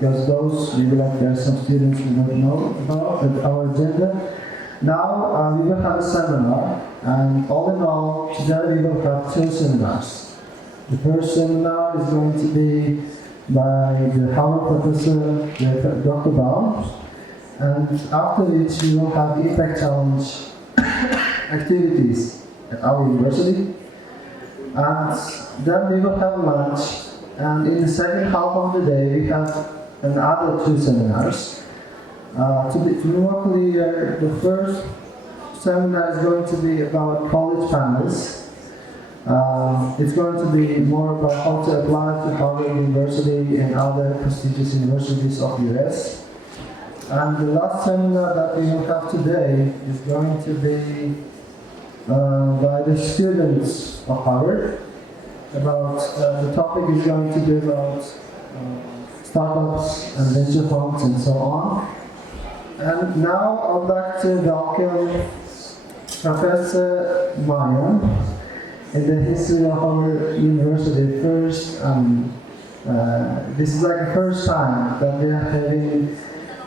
because those maybe like there are some students who don't know about our agenda. Now we will have a seminar, and all in all, today we will have two seminars. The first seminar is going to be by the Harvard professor, Dr. Brown, and after which we will have Impact Challenge activities at our university. And then we will have lunch, and in the second half of the day we have another two seminars. To be more clear, the first seminar is going to be about college panels. It's going to be more about how to apply to Harvard University and other prestigious universities of the US. And the last seminar that we will have today is going to be by the students of Harvard. The topic is going to be about startups and venture funds and so on. And now I would like to welcome Professor Mariam in the history of our university. First, this is like the first time that we are having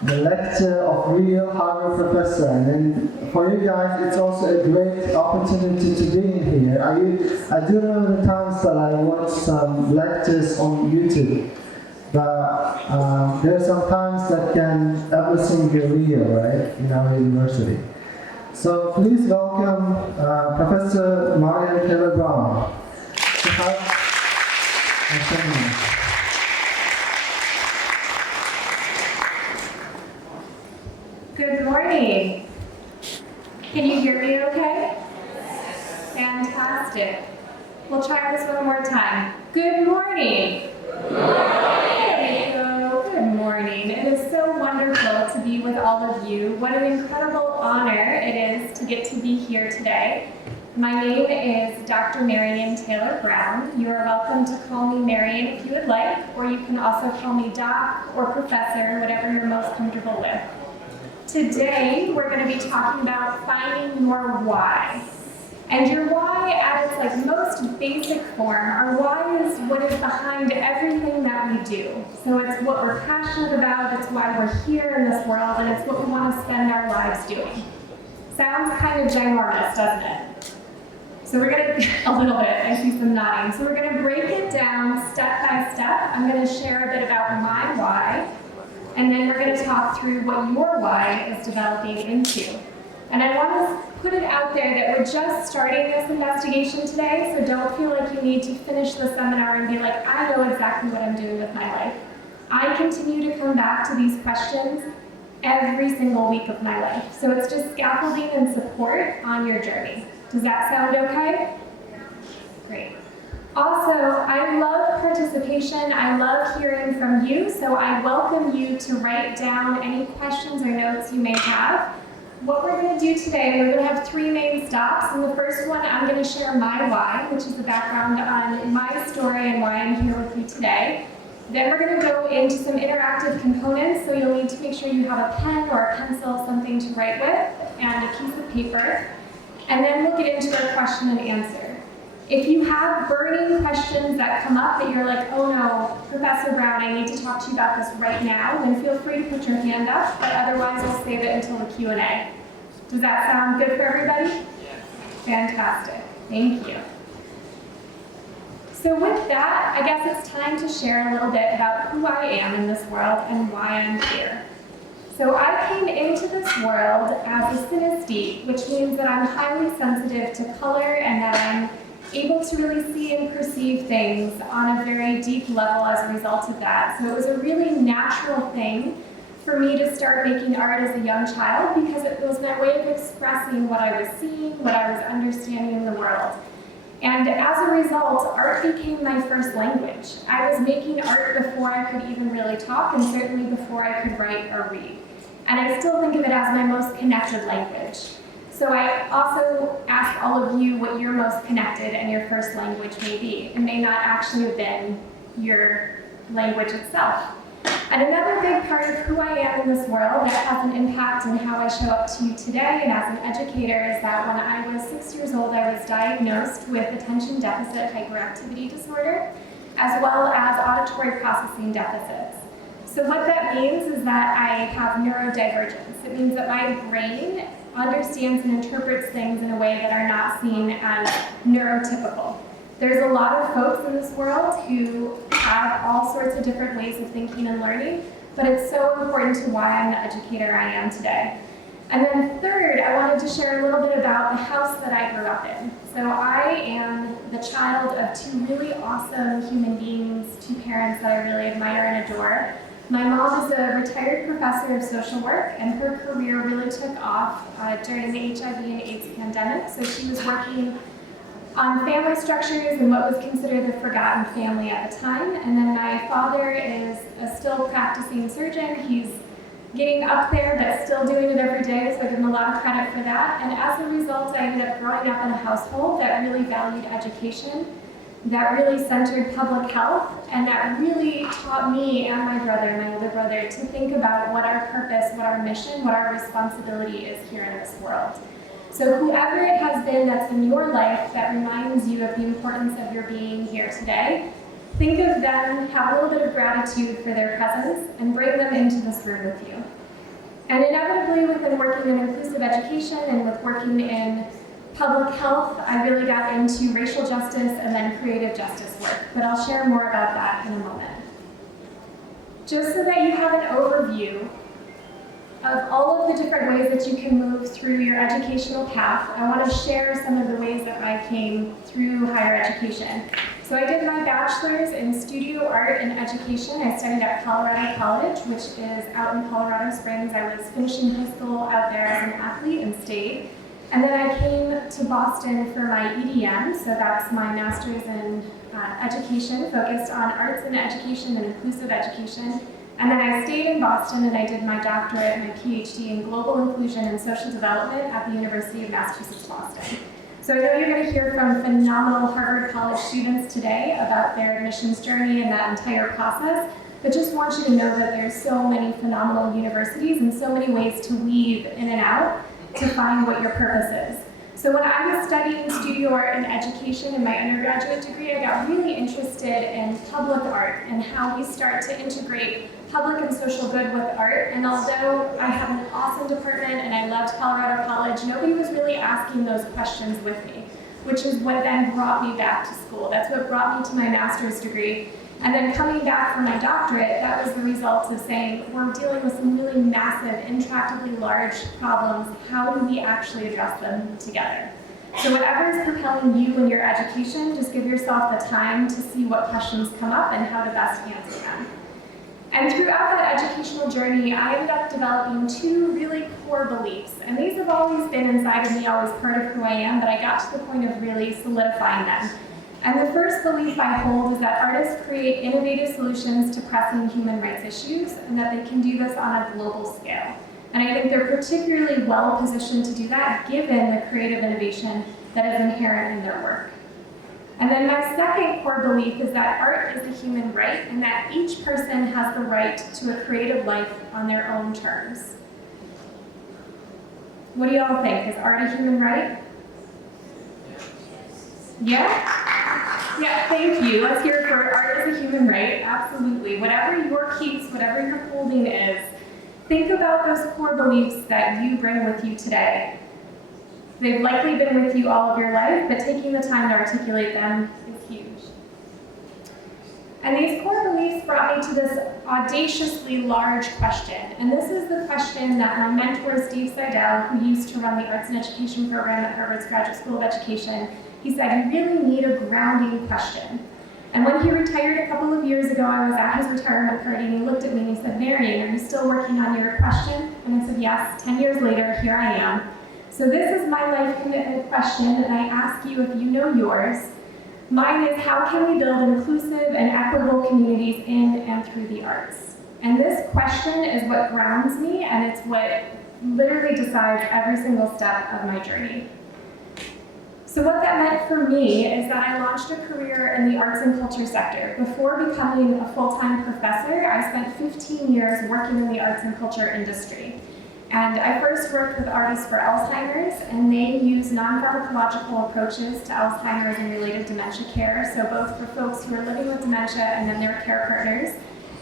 the lecture of real Harvard professor, and then for you guys it's also a great opportunity to be in here. I do remember the times that I watched some lectures on YouTube, but there are some times that can everything be real, right, in our university. So please welcome Professor Mariam Taylor Brown to have a seminar. Good morning. Can you hear me okay? Fantastic. We'll try this one more time. Good morning. There we go. Good morning. It is so wonderful to be with all of you. What an incredible honor it is to get to be here today. My name is Dr. Marian Taylor Brown. You are welcome to call me Marian if you would like, or you can also call me Doc or Professor, whatever you're most comfortable with. Today, we're going to be talking about finding your why. And your why at its most basic form, our why is what is behind everything that we do. So it's what we're passionate about, it's why we're here in this world, and it's what we want to spend our lives doing. Sounds kind of ginormous, doesn't it? So we're going to, a little bit, I see some nodding. So we're going to break it down step by step. I'm going to share a bit about my why, and then we're going to talk through what your why is developing into. And I want to put it out there that we're just starting this investigation today, so don't feel like you need to finish the seminar and be like, I know exactly what I'm doing with my life. I continue to come back to these questions every single week of my life. So it's just scaffolding and support on your journey. Does that sound okay? Great. Also, I love participation. I love hearing from you, so I welcome you to write down any questions or notes you may have. What we're going to do today, we're going to have three main stops. In the first one, I'm going to share my why, which is the background on my story and why I'm here with you today. Then we're going to go into some interactive components, so you'll need to make sure you have a pen or a pencil, something to write with, and a piece of paper. And then we'll get into our question and answer. If you have burning questions that come up that you're like, oh no, Professor Brown, I need to talk to you about this right now, then feel free to put your hand up, but otherwise we'll save it until the Q&A. Does that sound good for everybody? Yes. Fantastic. Thank you. So with that, I guess it's time to share a little bit about who I am in this world and why I'm here. So I came into this world as a synesthete, which means that I'm highly sensitive to color and that I'm able to really see and perceive things on a very deep level as a result of that. So it was a really natural thing for me to start making art as a young child because it was my way of expressing what I was seeing, what I was understanding in the world. And as a result, art became my first language. I was making art before I could even really talk, and certainly before I could write or read. And I still think of it as my most connected language. So I also ask all of you what your most connected and your first language may be. It may not actually have been your language itself. And another big part of who I am in this world that has an impact on how I show up to you today and as an educator is that when I was 6 years old, I was diagnosed with attention deficit hyperactivity disorder, as well as auditory processing deficits. So what that means is that I have neurodivergence. It means that my brain understands and interprets things in a way that are not seen as neurotypical. There's a lot of folks in this world who have all sorts of different ways of thinking and learning, but it's so important to why I'm the educator I am today. And then third, I wanted to share a little bit about the house that I grew up in. So I am the child of two really awesome human beings, two parents that I really admire and adore. My mom is a retired professor of social work, and her career really took off during the HIV and AIDS pandemic. So she was working on family structures and what was considered the forgotten family at the time. And then my father is a still practicing surgeon. He's getting up there, but still doing it every day, so I give him a lot of credit for that. And as a result, I ended up growing up in a household that really valued education, that really centered public health, and that really taught me and my brother, my older brother, to think about what our purpose, what our mission, what our responsibility is here in this world. So whoever it has been that's in your life that reminds you of the importance of your being here today, think of them, have a little bit of gratitude for their presence, and bring them into this room with you. And inevitably, within working in inclusive education and with working in public health, I really got into racial justice and then creative justice work, but I'll share more about that in a moment. Just so that you have an overview of all of the different ways that you can move through your educational path, I want to share some of the ways that I came through higher education. So I did my bachelor's in studio art and education. I studied at Colorado College, which is out in Colorado Springs. I was finishing high school out there as an athlete and stayed. And then I came to Boston for my EDM, so that's my master's in education, focused on arts and education and inclusive education. And then I stayed in Boston and I did my doctorate and my PhD in global inclusion and social development at the University of Massachusetts, Boston. So I know you're going to hear from phenomenal Harvard College students today about their admissions journey and that entire process, but just want you to know that there's so many phenomenal universities and so many ways to weave in and out to find what your purpose is. So when I was studying studio art and education in my undergraduate degree, I got really interested in public art and how we start to integrate public and social good with art. And although I have an awesome department and I loved Colorado College, nobody was really asking those questions with me, which is what then brought me back to school. That's what brought me to my master's degree. And then coming back for my doctorate, that was the result of saying, we're dealing with some really massive, intractably large problems. How do we actually address them together? So whatever is propelling you in your education, just give yourself the time to see what questions come up and how to best answer them. And throughout that educational journey, I ended up developing two really core beliefs. And these have always been inside of me, always part of who I am, but I got to the point of really solidifying them. And the first belief I hold is that artists create innovative solutions to pressing human rights issues, and that they can do this on a global scale. And I think they're particularly well positioned to do that given the creative innovation that is inherent in their work. And then my second core belief is that art is a human right, and that each person has the right to a creative life on their own terms. What do y'all think? Is art a human right? Yeah? Yeah, thank you. Let's hear it for art is a human right. Absolutely. Whatever your case, whatever your holding is, think about those core beliefs that you bring with you today. They've likely been with you all of your life, but taking the time to articulate them is huge. And these core beliefs brought me to this audaciously large question. And this is the question that my mentor, Steve Seidel, who used to run the Arts and Education program at Harvard's Graduate School of Education, he said, you really need a grounding question. And when he retired a couple of years ago, I was at his retirement party, and he looked at me and he said, Marian, are you still working on your question? And I said, yes. 10 years later, here I am. So this is my life commitment question, and I ask you if you know yours. Mine is, how can we build inclusive and equitable communities in and through the arts? And this question is what grounds me, and it's what literally decides every single step of my journey. So what that meant for me is that I launched a career in the arts and culture sector. Before becoming a full-time professor, I spent 15 years working in the arts and culture industry. And I first worked with artists for Alzheimer's, and they use non-pharmacological approaches to Alzheimer's and related dementia care, so both for folks who are living with dementia and then their care partners.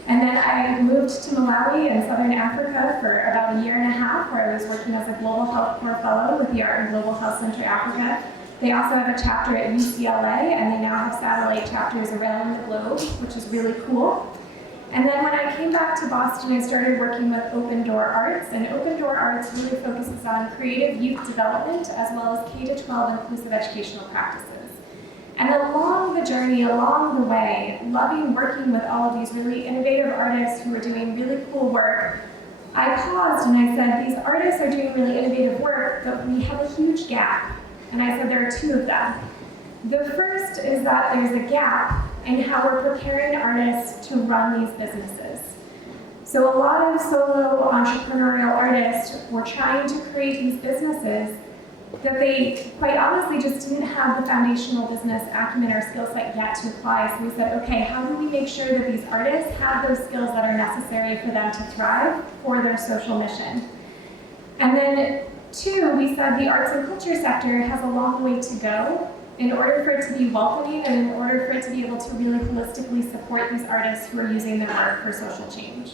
And then I moved to Malawi in Southern Africa for about a year and a half, where I was working as a Global Health Corps Fellow with the Art and Global Health Center Africa. They also have a chapter at UCLA, and they now have satellite chapters around the globe, which is really cool. And then when I came back to Boston, I started working with Open Door Arts, and Open Door Arts really focuses on creative youth development as well as K-12 inclusive educational practices. And along the journey, along the way, loving working with all of these really innovative artists who are doing really cool work, I paused and I said, these artists are doing really innovative work, but we have a huge gap. And I said, there are two of them. The first is that there's a gap in how we're preparing artists to run these businesses. So a lot of solo entrepreneurial artists were trying to create these businesses that they, quite honestly, just didn't have the foundational business acumen or skill set yet to apply. So we said, okay, how do we make sure that these artists have those skills that are necessary for them to thrive for their social mission? And then two, we said the arts and culture sector has a long way to go in order for it to be welcoming and in order for it to be able to really holistically support these artists who are using their work for social change.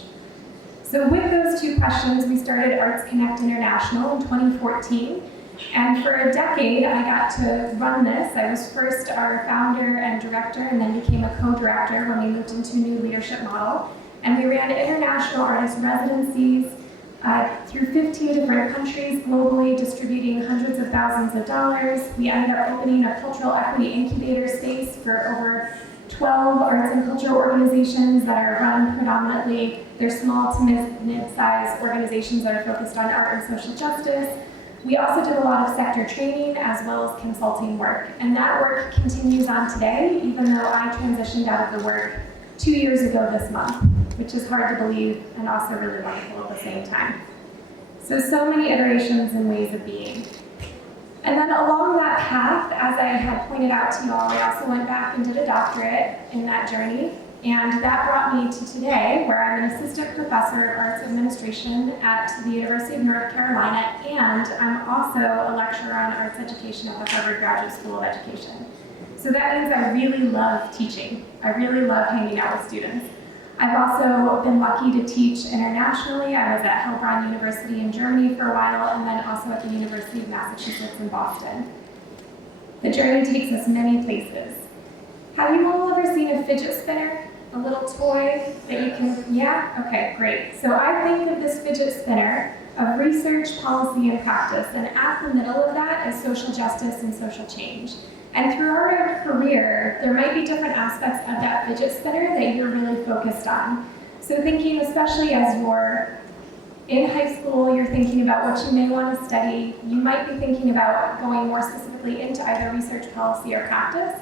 So with those two questions, we started Arts Connect International in 2014. And for a decade, I got to run this. I was first our founder and director, and then became a co-director when we moved into a new leadership model. And we ran international artist residencies through 15 different countries globally, distributing hundreds of thousands of dollars. We ended up opening a cultural equity incubator space for over 12 arts and cultural organizations that are run predominantly. They're small to mid-sized organizations that are focused on art and social justice. We also did a lot of sector training as well as consulting work. And that work continues on today, even though I transitioned out of the work 2 years ago this month, which is hard to believe and also really wonderful at the same time. So many iterations and ways of being. And then along that path, as I had pointed out to you all, I also went back and did a doctorate in that journey. And that brought me to today, where I'm an assistant professor of arts administration at the University of North Carolina, and I'm also a lecturer on arts education at the Harvard Graduate School of Education. So that means I really love teaching. I really love hanging out with students. I've also been lucky to teach internationally. I was at Heilbronn University in Germany for a while, and then also at the University of Massachusetts in Boston. The journey takes us many places. Have you all ever seen a fidget spinner? A little toy that you can, yeah? Okay, great. So I think of this fidget spinner of research, policy, and practice, and at the middle of that is social justice and social change. And throughout our career, there might be different aspects of that fidget spinner that you're really focused on. So thinking, especially as you're in high school, you're thinking about what you may want to study, you might be thinking about going more specifically into either research, policy, or practice.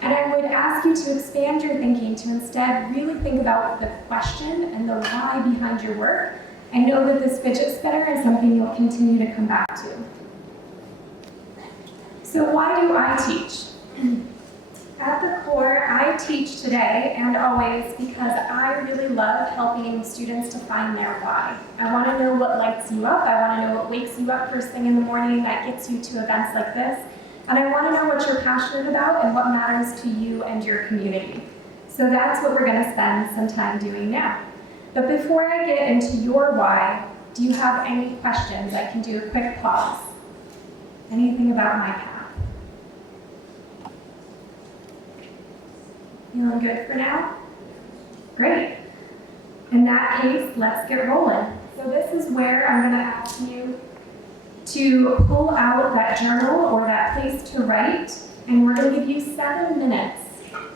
And I would ask you to expand your thinking to instead really think about the question and the why behind your work. I know that this fidget spinner is something you'll continue to come back to. So why do I teach? At the core, I teach today and always because I really love helping students to find their why. I want to know what lights you up. I want to know what wakes you up first thing in the morning that gets you to events like this. And I want to know what you're passionate about and what matters to you and your community. So that's what we're going to spend some time doing now. But before I get into your why, do you have any questions? I can do a quick pause. Anything about my path? Feeling good for now? Great. In that case, let's get rolling. So this is where I'm going to ask you to pull out that journal or that place to write, and we're going to give you 7 minutes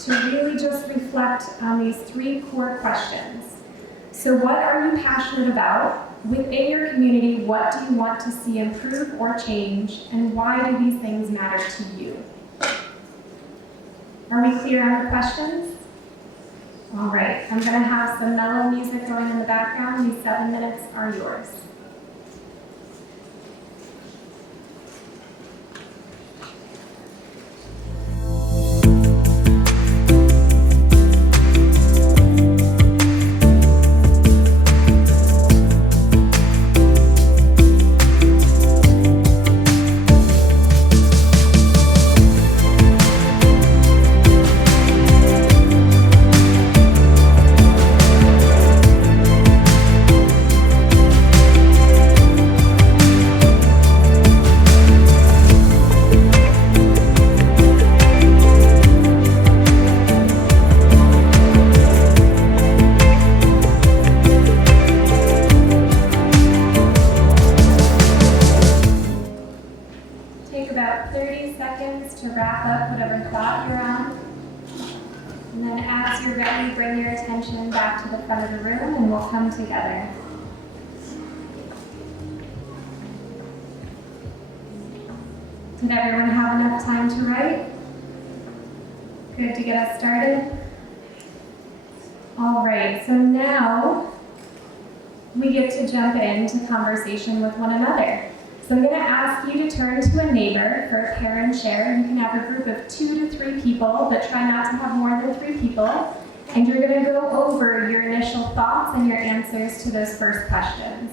to really just reflect on these 3 core questions. So what are you passionate about? Within your community, what do you want to see improve or change, and why do these things matter to you? Are we clear on the questions? All right, I'm going to have some mellow music going in the background. These 7 minutes are yours. as you're ready, bring your attention back to the front of the room and we'll come together. Did everyone have enough time to write? Good to get us started? All right, so now we get to jump into conversation with one another. So I'm going to ask you to turn to a neighbor for a pair and share. You can have a group of 2 to 3 people, but try not to have more than 3 people. And you're going to go over your initial thoughts and your answers to those first questions.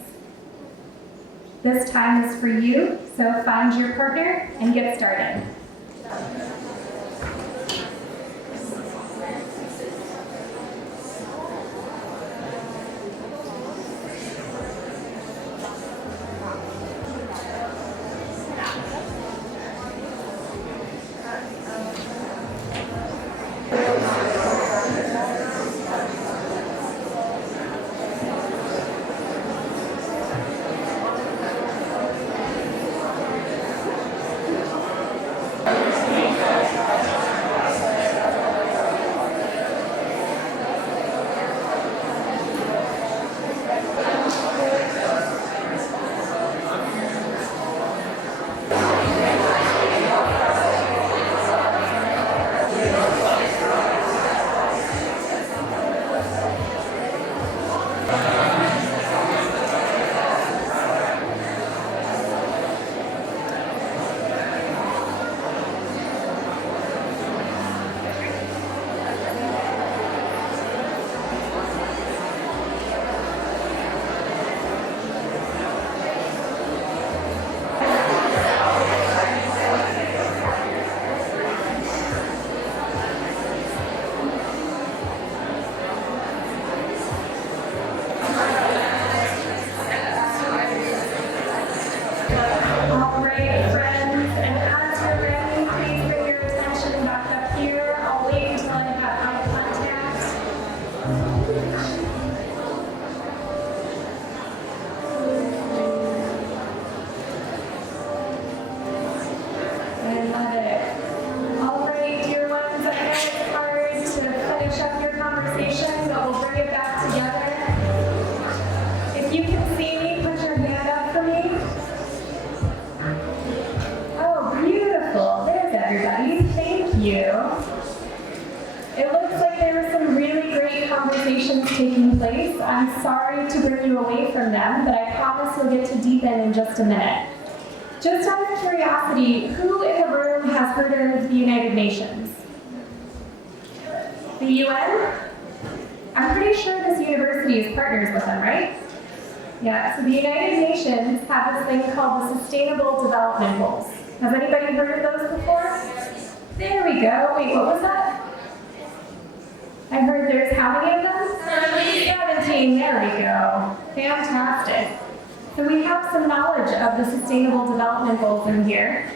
This time is for you, so find your partner and get started. I'm sorry to bring you away from them, but I promise we'll get to deepen in just a minute. Just out of curiosity, who in the room has heard of the United Nations? The UN? I'm pretty sure this university is partners with them, right? Yeah, so the United Nations have this thing called the Sustainable Development Goals. Has anybody heard of those before? There we go. Wait, what was that? I heard there's how many of them? 17. There we go. Fantastic. So we have some knowledge of the Sustainable Development Goals in here.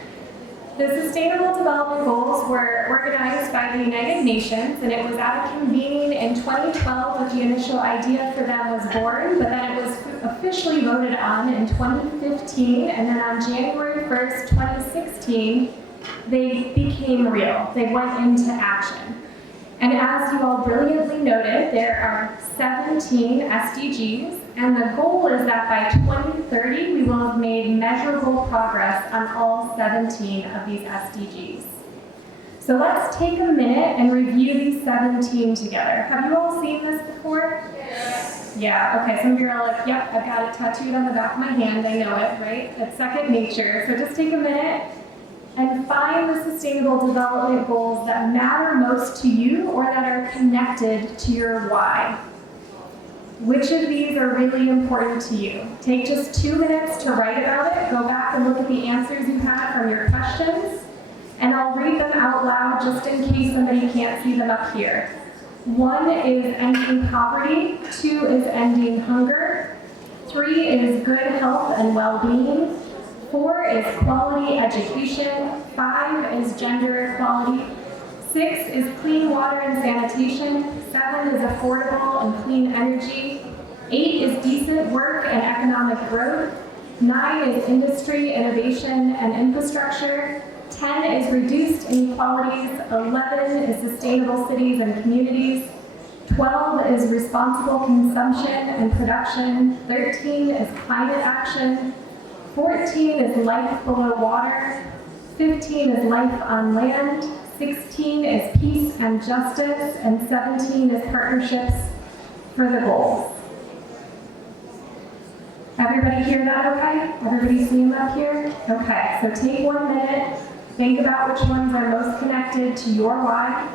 The Sustainable Development Goals were organized by the United Nations, and it was at a convening in 2012 that the initial idea for them was born, but then it was officially voted on in 2015, and then on January 1st, 2016, they became real. They went into action. And as you all brilliantly noted, there are 17 SDGs, and the goal is that by 2030, we will have made measurable progress on all 17 of these SDGs. So let's take a minute and review these 17 together. Have you all seen this before? Yes. Yeah, okay, some of you are like, yep, I've got it tattooed on the back of my hand, I know it, right? It's second nature. So just take a minute and find the Sustainable Development Goals that matter most to you or that are connected to your why. Which of these are really important to you? Take just 2 minutes to write about it. Go back and look at the answers you had from your questions. And I'll read them out loud just in case somebody can't see them up here. 1 is ending poverty. 2 is ending hunger. 3 is good health and well-being. 4 is quality education. 5 is gender equality. 6 is clean water and sanitation. 7 is affordable and clean energy. 8 is decent work and economic growth. 9 is industry, innovation, and infrastructure. 10 is reduced inequalities, 11 is sustainable cities and communities, 12 is responsible consumption and production, 13 is climate action, 14 is life below water, 15 is life on land, 16 is peace and justice, and 17 is partnerships for the goals. Everybody hear that okay? Everybody see them up here? Okay, so take 1 minute, think about which ones are most connected to your why.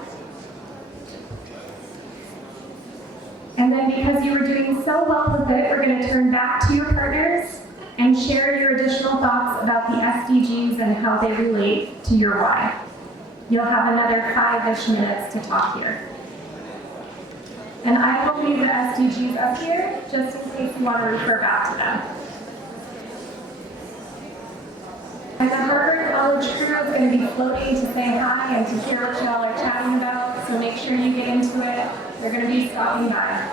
And then because you were doing so well with it, we're going to turn back to your partners and share your additional thoughts about the SDGs and how they relate to your why. You'll have another 5-ish minutes to talk here. And I will leave the SDGs up here just in case you want to refer back to them. And the Harvard College crew is going to be floating to say hi and to hear what y'all are chatting about, so make sure you get into it. They're going to be stopping by.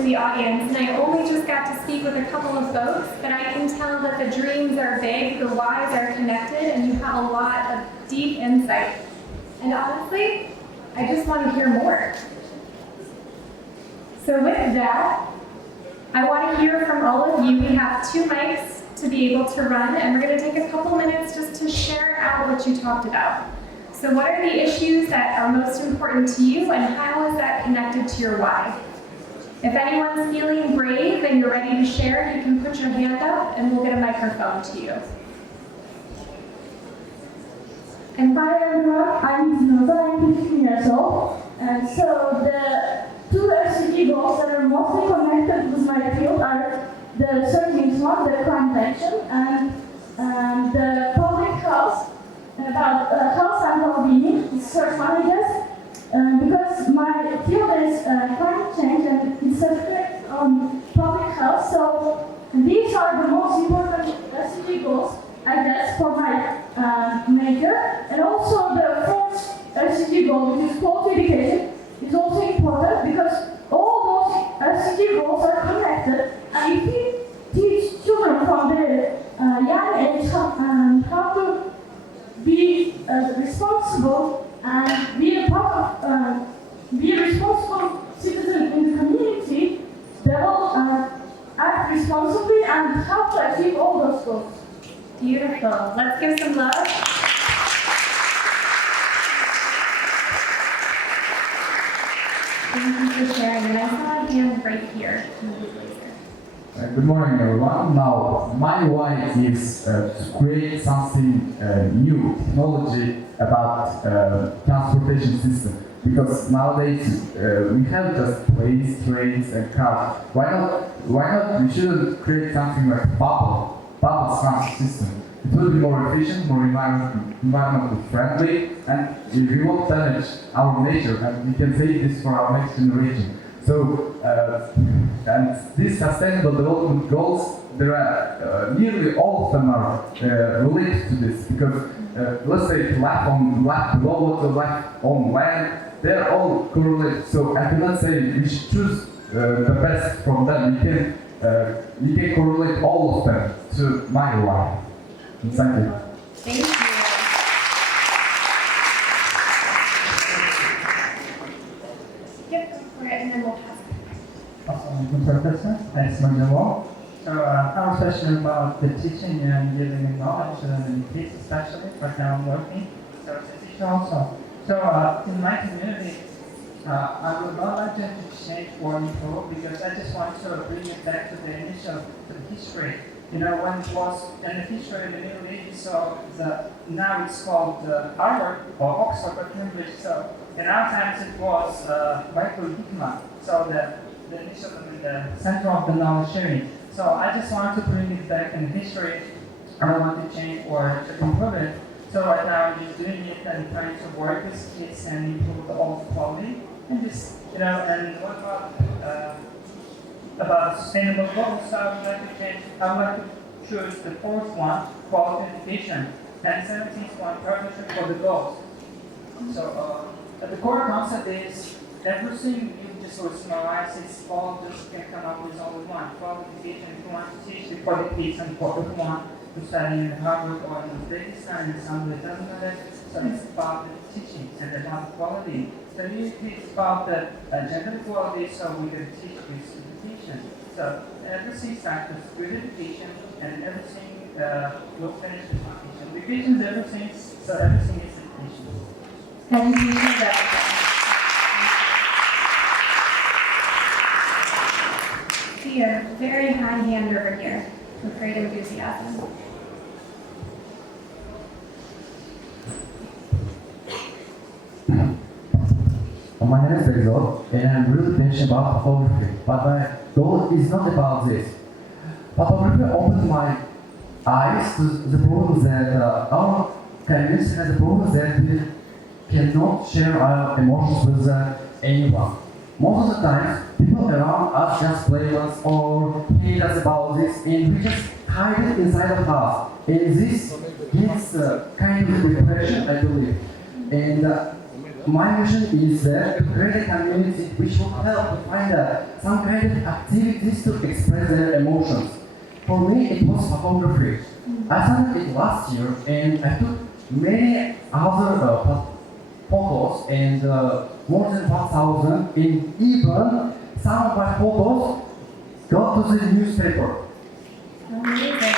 The audience, and I only just got to speak with a couple of folks, but I can tell that the dreams are big, the whys are connected, and you have a lot of deep insight. And honestly, I just want to hear more. So with that, I want to hear from all of you. We have 2 mics to be able to run, and we're going to take a couple minutes just to share out what you talked about. So what are the issues that are most important to you, and how is that connected to your why? If anyone's feeling brave and you're ready to share, you can put your hand up and we'll get a microphone to you. And hi everyone, I'm Zinoza, I'm 15 years old. And so the 2 SDG goals that are mostly connected with my field are the 13th one, the climate action, and the public health, about health and well-being, the third one I guess. Because my field is climate change and it's effect on public health, so these are the most important SDG goals, I guess, for my major. And also the fourth SDG goal, which is quality education, is also important because all SDG goals are connected, and if we teach children from their young age how to be responsible and be a part of, be a responsible citizen in the community, they will act responsibly and help to achieve all those goals. Beautiful. Let's give some love. Thank you for sharing. And I saw a hand right here. Good morning, everyone. Now, my why is to create something new, technology about transportation system. Because nowadays we have just planes, trains, and cars. Why not? We shouldn't create something like bubble transport system. It will be more efficient, more environmentally friendly, and we won't damage our nature, and we can save this for our next generation. So, and these sustainable development goals, there are nearly all of them are related to this, because let's say life below water, life on land, they're all correlated. So I cannot say we should choose the best from them. We can correlate all of them to my life. Thank you. Thank you. Yep, go for it, and then we'll pass it. Awesome. Good professor. Thanks, Manjawal. So I was passionate about the teaching and giving knowledge to kids especially. Right now I'm working, so as a teacher also. So in my community, I would not like to change or improve, because I just want to bring it back to the initial history. You know, when it was in the history in the Middle Ages, so now it's called Harvard or Oxford or Cambridge. So in our times it was Michael Hickman. So the initial in the center of the knowledge sharing. So I just want to bring it back in history. I don't want to change or to improve it. So right now I'm just doing it and trying to work with kids and improve the old quality. And just, you know, and what about sustainable goals? So I would like to change, I would like to choose the fourth one, quality education, and 17th one, partnership for the goals. So the core concept is everything you just summarize, it's all just can come up with only one. Quality education, if you want to teach for the kids and for everyone to study in Harvard or in Uzbekistan, in some it doesn't matter. So it's about the teaching and about quality. So you teach about the gender equality, so we can teach with education. So everything starts with good education, and everything will finish with education. Education is everything, so everything is education. Education is everything. See a very high hand over here with great enthusiasm. My name is Rizzo, and I'm really passionate about photography, but my goal is not about this. Photography opened my eyes to the problem that our community has a problem that we cannot share our emotions with anyone. Most of the time, people around us just blame us or hate us about this, and we just hide it inside of us. And this gives kind of depression, I believe. And my vision is to create a community which will help to find some kind of activities to express their emotions. For me, it was photography. I started it last year, and I took many other photos, and more than 1,000, and even some of my photos got to the newspaper. Amazing.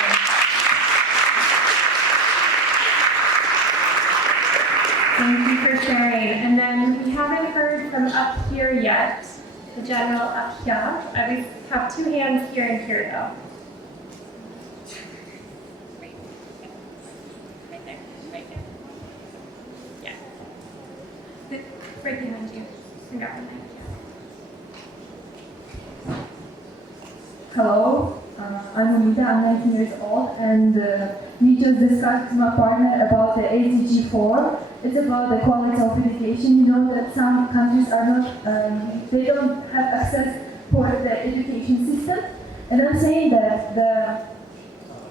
Thank you for sharing. And then we haven't heard from up here yet, the general up here. I have two hands here and here though. Right there, right there. Yeah. Right behind you. And got behind you. Hello, I'm Amita, I'm 19 years old, and we just discussed with my partner about the SDG 4. It's about the quality of education. You know that some countries are not, they don't have access for the education system. And I'm saying that the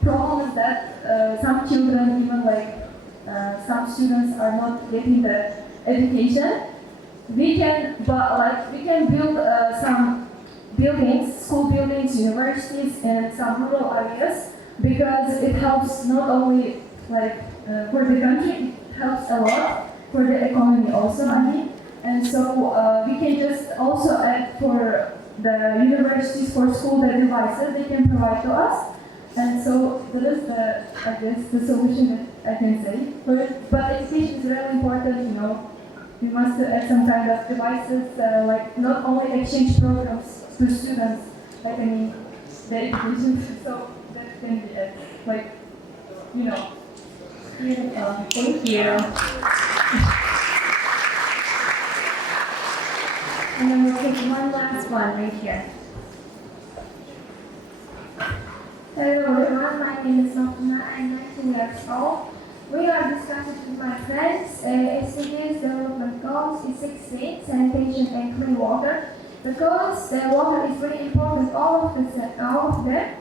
problem is that some children, even like some students are not getting the education. We can build some buildings, school buildings, universities, and some rural areas, because it helps not only for the country, it helps a lot for the economy also, I mean. And so we can just also add for the universities, for school, the devices they can provide to us. And so that is I guess, the solution that I can say. But education is really important, you know. We must add some kind of devices, like not only exchange programs to students, like I mean, the education, so that can be added, like, you know. Beautiful. Thank you. And then we'll take one last one right here. Hello everyone, my name is Nofna. I'm 19 years old. We are discussing with my friends SDGs development goals is 16, sanitation and clean water. Because water is very important, all of them.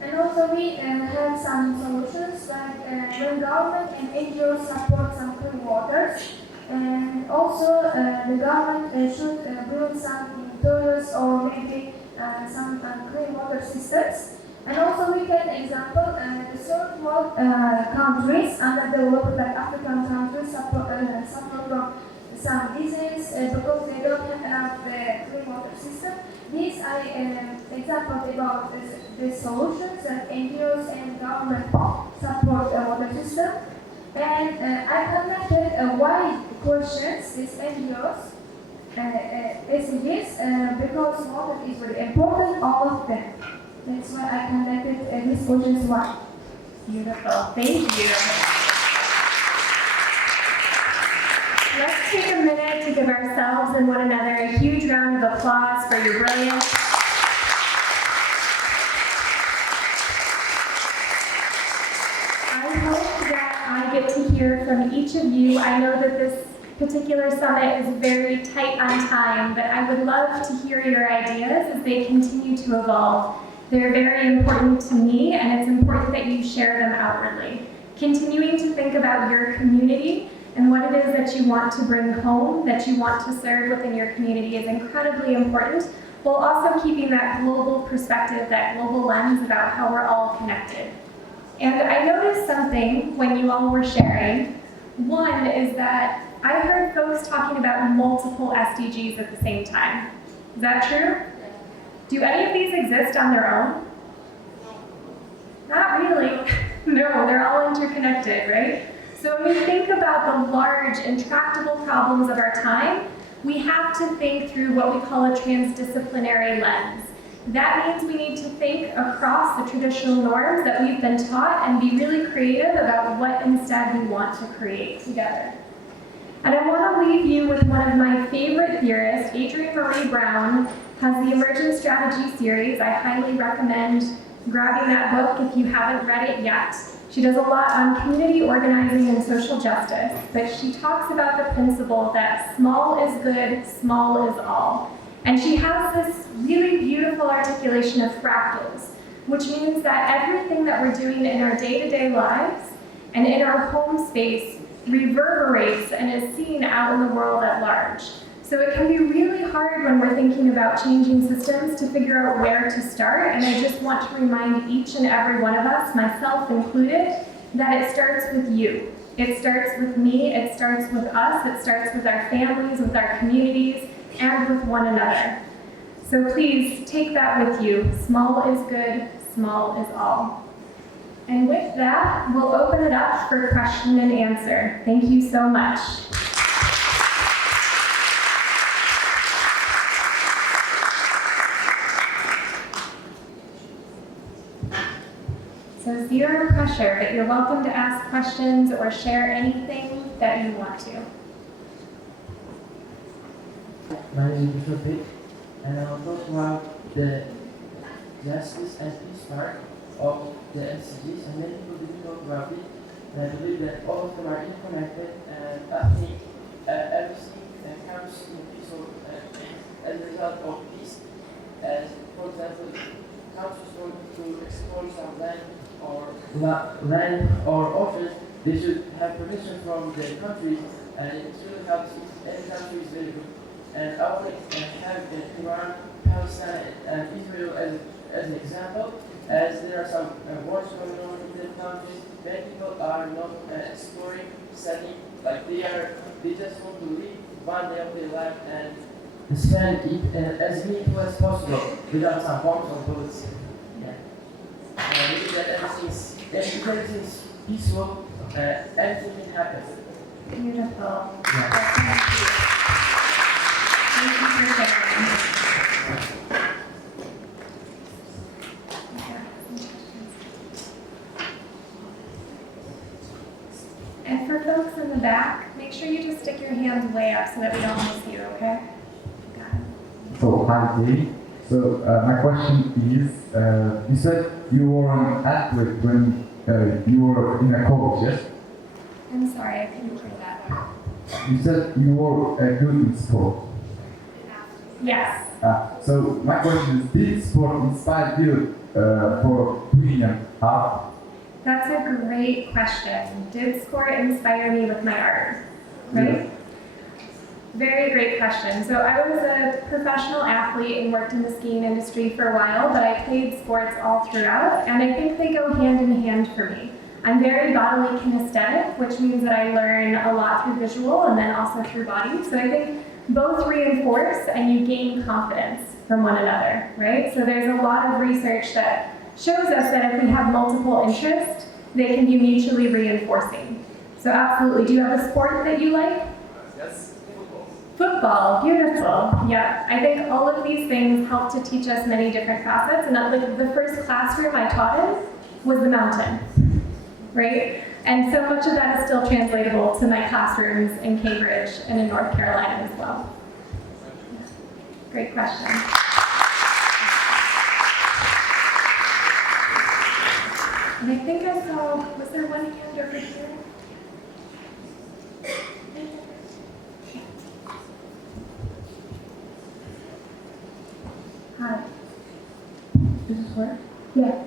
And also we have some solutions like when government and NGOs support some clean waters. And also the government should build some toilets or maybe some clean water systems. And also we can example the third world countries, underdeveloped like African countries, suffer from some disease because they don't have enough clean water system. These are examples about the solutions that NGOs and government support the water system. And I conducted wide questions, these NGOs, SDGs, because water is very important, all of them. That's why I conducted these questions wide. Beautiful. Thank you. Let's take a minute to give ourselves and one another a huge round of applause for your brilliance. I hope that I get to hear from each of you. I know that this particular summit is very tight on time, but I would love to hear your ideas as they continue to evolve. They're very important to me, and it's important that you share them outwardly. Continuing to think about your community and what it is that you want to bring home, that you want to serve within your community is incredibly important, while also keeping that global perspective, that global lens about how we're all connected. And I noticed something when you all were sharing. One is that I heard folks talking about multiple SDGs at the same time. Is that true? Do any of these exist on their own? Not really. No, they're all interconnected, right? So when we think about the large, intractable problems of our time, we have to think through what we call a transdisciplinary lens. That means we need to think across the traditional norms that we've been taught and be really creative about what instead we want to create together. And I want to leave you with one of my favorite theorists, Adrienne Marie Brown, has the Emergent Strategy series. I highly recommend grabbing that book if you haven't read it yet. She does a lot on community organizing and social justice, but she talks about the principle that small is good, small is all. And she has this really beautiful articulation of fractals, which means that everything that we're doing in our day-to-day lives and in our home space reverberates and is seen out in the world at large. So it can be really hard when we're thinking about changing systems to figure out where to start, and I just want to remind each and every one of us, myself included, that it starts with you. It starts with me, it starts with us, it starts with our families, with our communities, and with one another. So please take that with you. Small is good, small is all. And with that, we'll open it up for question and answer. Thank you so much. So zero pressure, but you're welcome to ask questions or share anything that you want to. My name is Bishop, and I'll talk about the justice and peace part of the SDGs, and many people didn't talk about it, and I believe that all of them are interconnected, and I think everything comes to peace as a result of peace. As, for example, countries want to explore some land or oceans, they should have permission from the countries, and it really helps if any country is very good And I want to have Iran, Palestine, and Israel as an example, as there are some wars going on in the countries. Many people are not exploring, studying, like they just want to live one day of their life and spend it as meaningful as possible without some bombs or bullets. Yeah. We think that everything's peaceful, anything can happen. Beautiful. Yeah. Thank you for sharing. And for folks in the back, make sure you just stick your hand way up so that we don't miss you, okay? Got it. So, hi, Dave. So, my question is, you said you were an athlete when you were in a college, yes? I'm sorry, I couldn't hear that. You said you were good in sport. Yes. So, my question is, did sport inspire you for being an art? That's a great question. Did sport inspire me with my art? Right? Yeah. Very great question. So I was a professional athlete and worked in the skiing industry for a while, but I played sports all throughout, and I think they go hand in hand for me. I'm very bodily kinesthetic, which means that I learn a lot through visual and then also through body. So I think both reinforce and you gain confidence from one another, right? So there's a lot of research that shows us that if we have multiple interests, they can be mutually reinforcing. So absolutely. Do you have a sport that you like? Yes, football. Football, beautiful. Yeah, I think all of these things help to teach us many different facets. And like the first classroom I taught in was the mountain, right? And so much of that is still translatable to my classrooms in Cambridge and in North Carolina as well. Great question. And I think I saw, was there one hand over here? Hi. Does this work? Yeah.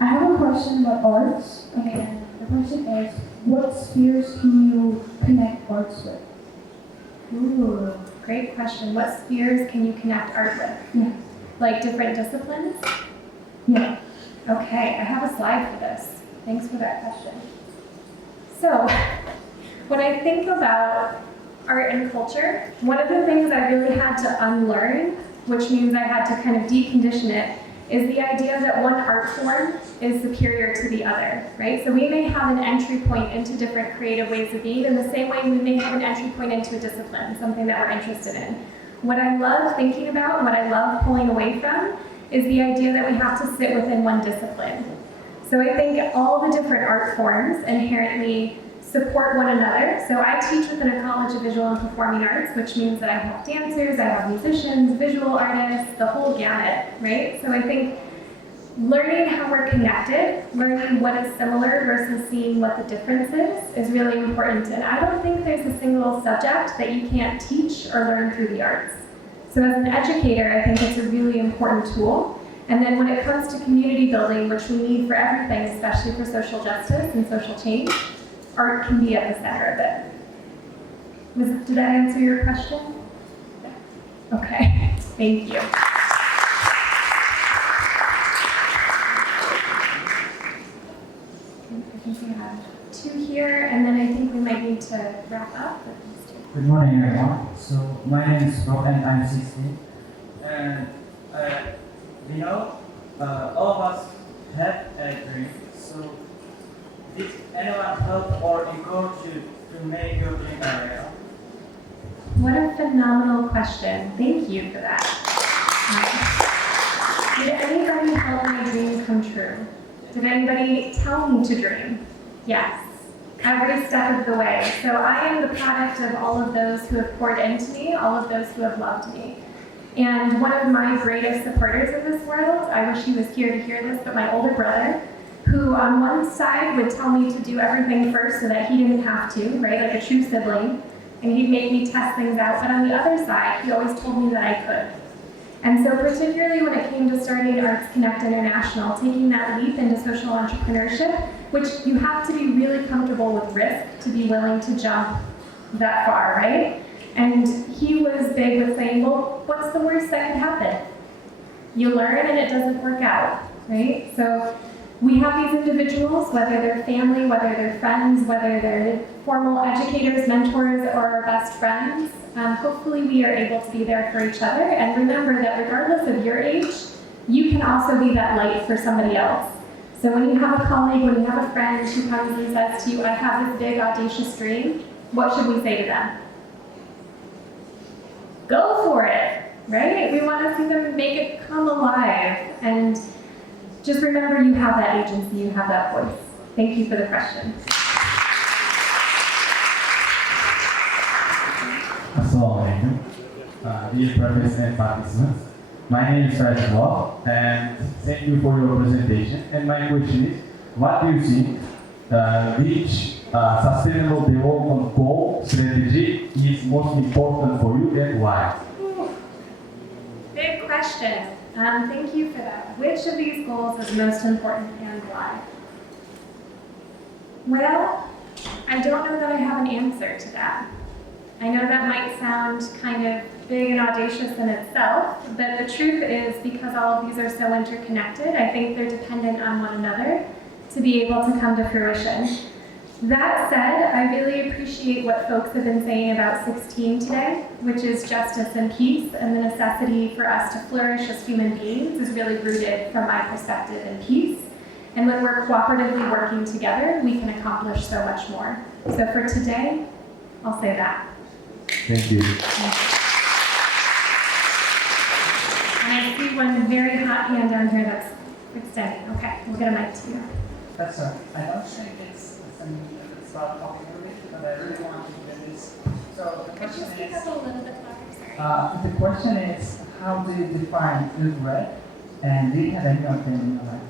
I have a question about arts, and the question is, what spheres can you connect arts with? Ooh, great question. What spheres can you connect art with? Yeah. Like different disciplines? Yeah. Okay, I have a slide for this. Thanks for that question. So, when I think about art and culture, one of the things I really had to unlearn, which means I had to kind of decondition it, is the idea that one art form is superior to the other, right? So we may have an entry point into different creative ways of being in the same way we may have an entry point into a discipline, something that we're interested in. What I love thinking about, what I love pulling away from, is the idea that we have to sit within one discipline. So I think all the different art forms inherently support one another. So I teach within a college of visual and performing arts, which means that I have dancers, I have musicians, visual artists, the whole gamut, right? So I think learning how we're connected, learning what is similar versus seeing what the difference is really important. And I don't think there's a single subject that you can't teach or learn through the arts. So as an educator, I think it's a really important tool. And then when it comes to community building, which we need for everything, especially for social justice and social change, art can be at the center of it. Did that answer your question? Okay, thank you. I think we have two here, and then I think we might need to wrap up with these two. Good morning, everyone. So my name is Rob, and I'm 16. And we know all of us have a dream. So did anyone help or encourage you to make your dream a reality? What a phenomenal question. Thank you for that. Did anybody help my dream come true? Did anybody tell me to dream? Yes. Every step of the way. So I am the product of all of those who have poured into me, all of those who have loved me. And one of my greatest supporters in this world, I wish he was here to hear this, but my older brother, who on one side would tell me to do everything first so that he didn't have to, right, like a true sibling, and he'd make me test things out, but on the other side, he always told me that I could. And so particularly when it came to starting Arts Connect International, taking that leap into social entrepreneurship, which you have to be really comfortable with risk to be willing to jump that far, right? And he was big with saying, well, what's the worst that could happen? You learn and it doesn't work out, right? So we have these individuals, whether they're family, whether they're friends, whether they're formal educators, mentors, or our best friends. Hopefully we are able to be there for each other. And remember that regardless of your age, you can also be that light for somebody else. So when you have a colleague, when you have a friend who comes and says to you, I have this big audacious dream, what should we say to them? Go for it, right? We want to see them make it come alive. And just remember you have that agency, you have that voice. Thank you for the question. Assalamualaikum, dear professors and participants. My name is Faisal, and thank you for your presentation. And my question is, what do you think which sustainable development goal strategy is most important for you and why? Big question. Thank you for that. Which of these goals is most important and why? Well, I don't know that I have an answer to that. I know that might sound kind of big and audacious in itself, but the truth is because all of these are so interconnected, I think they're dependent on one another to be able to come to fruition. That said, I really appreciate what folks have been saying about 16 today, which is justice and peace, and the necessity for us to flourish as human beings is really rooted, from my perspective, in peace. And when we're cooperatively working together, we can accomplish so much more. So for today, I'll say that. Thank you. And I see one very hot hand down here that's extending. Okay, we'll get a mic to you. That's right. I don't think it's about talking a little bit, but I really want to get this. So the Could you question speak is, up a little bit louder? Sorry. the question is, how do you define regret, and do you have any opinion on it?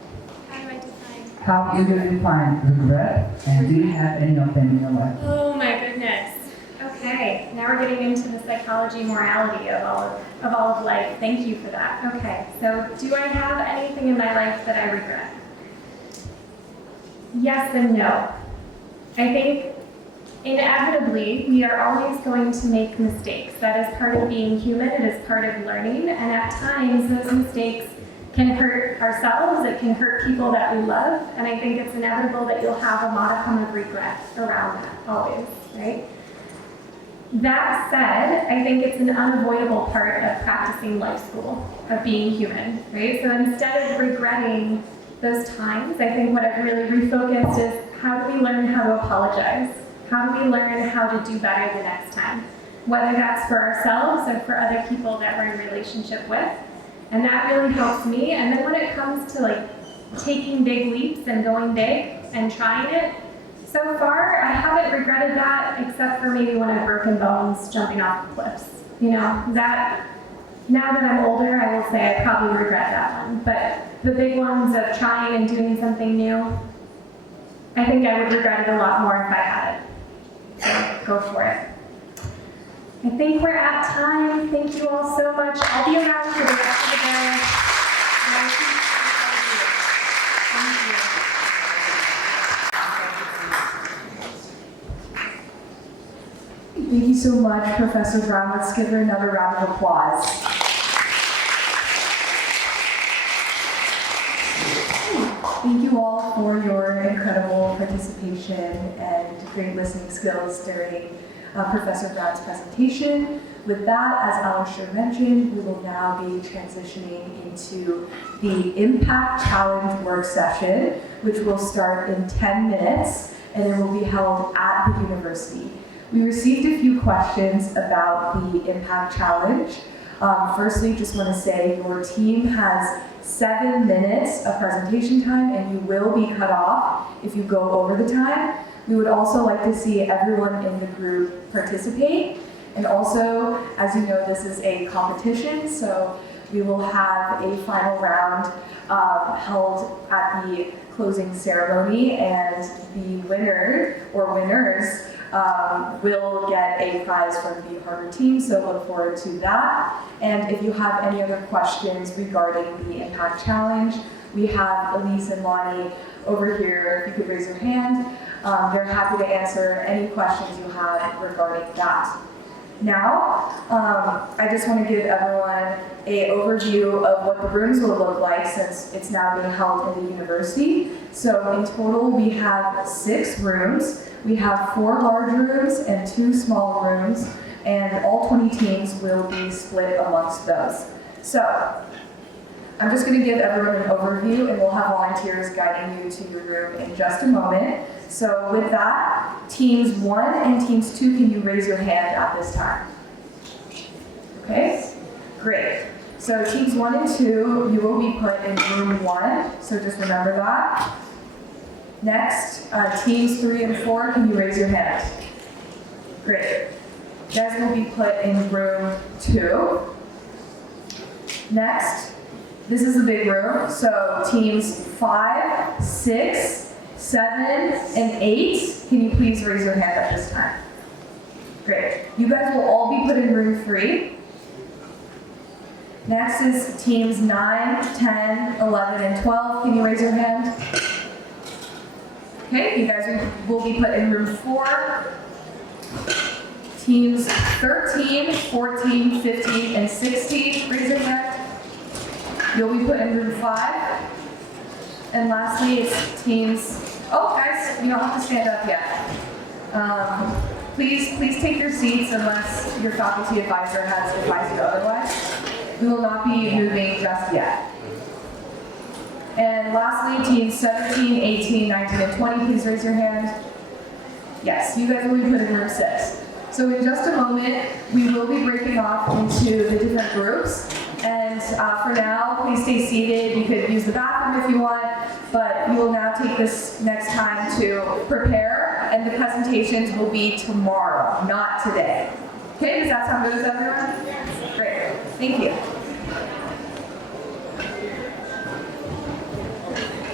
How do I define? How do you define regret, and do you have any opinion on it? Oh my goodness. Okay, now we're getting into the psychology, morality of all of life. Thank you for that. Okay, so do I have anything in my life that I regret? Yes and no. I think inevitably we are always going to make mistakes. That is part of being human, it is part of learning, and at times those mistakes can hurt ourselves, it can hurt people that we love, and I think it's inevitable that you'll have a modicum of regret around that, always, right? That said, I think it's an unavoidable part of practicing life school, of being human, right? So instead of regretting those times, I think what I've really refocused is how do we learn how to apologize? How do we learn how to do better the next time? Whether that's for ourselves or for other people that we're in relationship with. And that really helps me. And then when it comes to like taking big leaps and going big and trying it, so far, I haven't regretted that, except for maybe when I've broken bones jumping off the cliffs. You know, that, now that I'm older, I will say I probably regret that one. But the big ones of trying and doing something new, I think I would regret it a lot more if I had it. So go for it. I think we're at time. Thank you all so much. I'll be around for the rest of the day. Thank you. Thank you so much, Professor Brown. Let's give her another round of applause. Thank you all for your incredible participation and great listening skills during Professor Brown's presentation. With that, as Alistair mentioned, we will now be transitioning into the Impact Challenge work session, which will start in 10 minutes, and it will be held at the university. We received a few questions about the Impact Challenge. Firstly, just want to say your team has 7 minutes of presentation time and you will be cut off if you go over the time. We would also like to see everyone in the group participate. And also, as you know, this is a competition, so we will have a final round held at the closing ceremony, and the winner or winners will get a prize from the Harvard team, so look forward to that. And if you have any other questions regarding the Impact Challenge, we have Elise and Lonnie over here. If you could raise your hand, they're happy to answer any questions you have regarding that. Now, I just want to give everyone an overview of what the rooms will look like since it's now being held in the university. So in total, we have 6 rooms. We have 4 large rooms and 2 small rooms, and all 20 teams will be split amongst those. So I'm just going to give everyone an overview, and we'll have volunteers guiding you to your room in just a moment. So with that, teams 1 and teams 2, can you raise your hand at this time? Okay, great. So teams 1 and 2, you will be put in room 1, so just remember that. Next, teams 3 and 4, can you raise your hand? Great. You guys will be put in room 2. Next, this is the big room, so teams 5, 6, 7, and 8, can you please raise your hand at this time? Great. You guys will all be put in room 3. Next is teams 9, 10, 11, and 12. Can you raise your hand? Okay, you guys will be put in room 4. Teams 13, 14, 15, and 16. Raise your hand. You'll be put in room 5. And lastly, it's teams... Oh, guys, you don't have to stand up yet. Please take your seats unless your faculty advisor has advised you otherwise. We will not be moving just yet. And lastly, teams 17, 18, 19, and 20, please raise your hand. Yes, you guys will be put in room 6. So in just a moment, we will be breaking off into the different groups. And for now, please stay seated. You could use the bathroom if you want, but you will now take this next time to prepare, and the presentations will be tomorrow, not today. Okay, does that sound good with everyone? Yes. Great, thank you.